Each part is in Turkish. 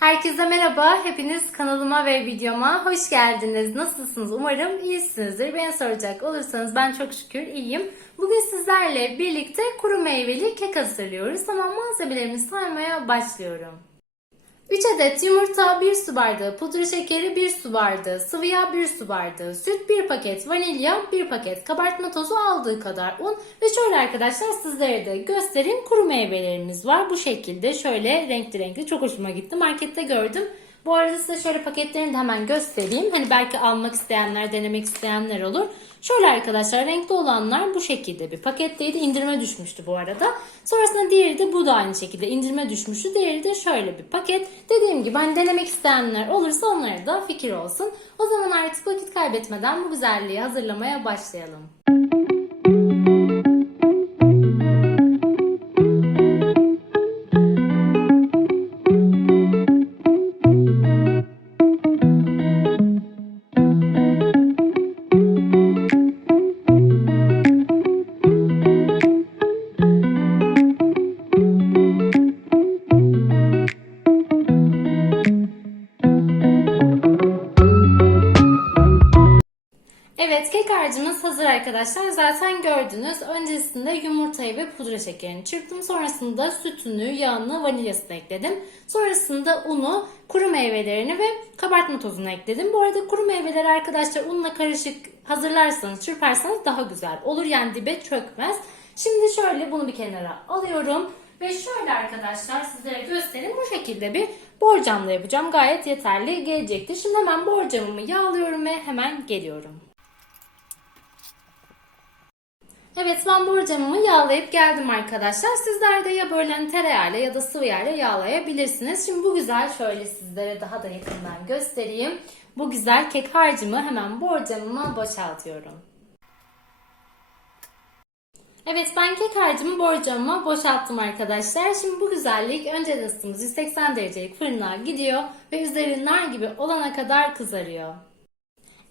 Herkese merhaba. Hepiniz kanalıma ve videoma hoş geldiniz. Nasılsınız? Umarım iyisinizdir. Beni soracak olursanız ben çok şükür iyiyim. Bugün sizlerle birlikte kuru meyveli kek hazırlıyoruz. Tamam malzemelerimi saymaya başlıyorum. 3 adet yumurta, 1 su bardağı pudra şekeri, 1 su bardağı sıvı yağ, 1 su bardağı süt, 1 paket vanilya, 1 paket kabartma tozu aldığı kadar un ve şöyle arkadaşlar sizlere de göstereyim kuru meyvelerimiz var. Bu şekilde şöyle renkli renkli çok hoşuma gitti. Markette gördüm. Bu arada size şöyle paketlerini de hemen göstereyim. Hani belki almak isteyenler, denemek isteyenler olur. Şöyle arkadaşlar renkli olanlar bu şekilde bir paketteydi. İndirime düşmüştü bu arada. Sonrasında diğeri de bu da aynı şekilde indirime düşmüştü. Diğeri de şöyle bir paket. Dediğim gibi hani denemek isteyenler olursa onlara da fikir olsun. O zaman artık vakit kaybetmeden bu güzelliği hazırlamaya başlayalım. Harcımız hazır arkadaşlar. Zaten gördünüz. Öncesinde yumurtayı ve pudra şekerini çırptım. Sonrasında sütünü, yağını, vanilyasını ekledim. Sonrasında unu, kuru meyvelerini ve kabartma tozunu ekledim. Bu arada kuru meyveleri arkadaşlar unla karışık hazırlarsanız, çırparsanız daha güzel olur. Yani dibe çökmez. Şimdi şöyle bunu bir kenara alıyorum. Ve şöyle arkadaşlar sizlere göstereyim. Bu şekilde bir borcamla yapacağım. Gayet yeterli gelecektir. Şimdi hemen borcamımı yağlıyorum ve hemen geliyorum. Evet ben borcamımı yağlayıp geldim arkadaşlar. Sizler de ya böyle tereyağıyla ya da sıvı yağla yağlayabilirsiniz. Şimdi bu güzel şöyle sizlere daha da yakından göstereyim. Bu güzel kek harcımı hemen borcamıma boşaltıyorum. Evet ben kek harcımı borcamıma boşalttım arkadaşlar. Şimdi bu güzellik önceden ısıtımız 180 derecelik fırına gidiyor ve üzeri nar gibi olana kadar kızarıyor.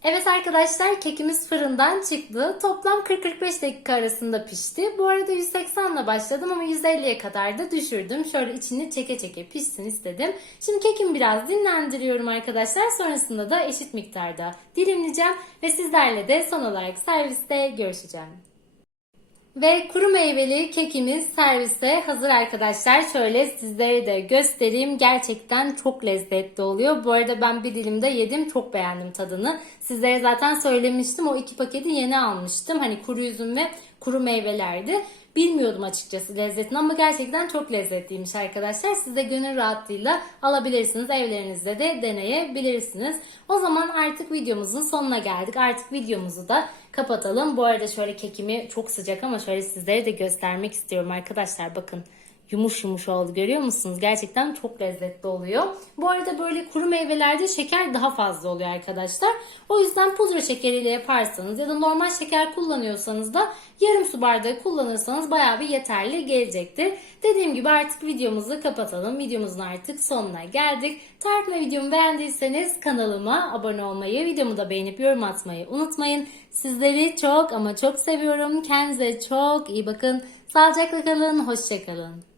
Evet arkadaşlar kekimiz fırından çıktı. Toplam 40-45 dakika arasında pişti. Bu arada 180 ile başladım ama 150'ye kadar da düşürdüm. Şöyle içini çeke çeke pişsin istedim. Şimdi kekimi biraz dinlendiriyorum arkadaşlar. Sonrasında da eşit miktarda dilimleyeceğim. Ve sizlerle de son olarak serviste görüşeceğim. Ve kuru meyveli kekimiz servise hazır arkadaşlar. Şöyle sizlere de göstereyim. Gerçekten çok lezzetli oluyor. Bu arada ben bir dilimde yedim. Çok beğendim tadını. Sizlere zaten söylemiştim. O iki paketi yeni almıştım. Hani kuru üzüm ve kuru meyvelerdi. Bilmiyordum açıkçası lezzetini ama gerçekten çok lezzetliymiş arkadaşlar. Siz de gönül rahatlığıyla alabilirsiniz. Evlerinizde de deneyebilirsiniz. O zaman artık videomuzun sonuna geldik. Artık videomuzu da kapatalım. Bu arada şöyle kekimi çok sıcak ama şöyle sizlere de göstermek istiyorum arkadaşlar. Bakın yumuş yumuş oldu görüyor musunuz? Gerçekten çok lezzetli oluyor. Bu arada böyle kuru meyvelerde şeker daha fazla oluyor arkadaşlar. O yüzden pudra şekeriyle yaparsanız ya da normal şeker kullanıyorsanız da yarım su bardağı kullanırsanız bayağı bir yeterli gelecektir. Dediğim gibi artık videomuzu kapatalım. Videomuzun artık sonuna geldik. Ve videomu beğendiyseniz kanalıma abone olmayı, videomu da beğenip yorum atmayı unutmayın. Sizleri çok ama çok seviyorum. Kendinize çok iyi bakın. Sağlıcakla kalın, hoşçakalın.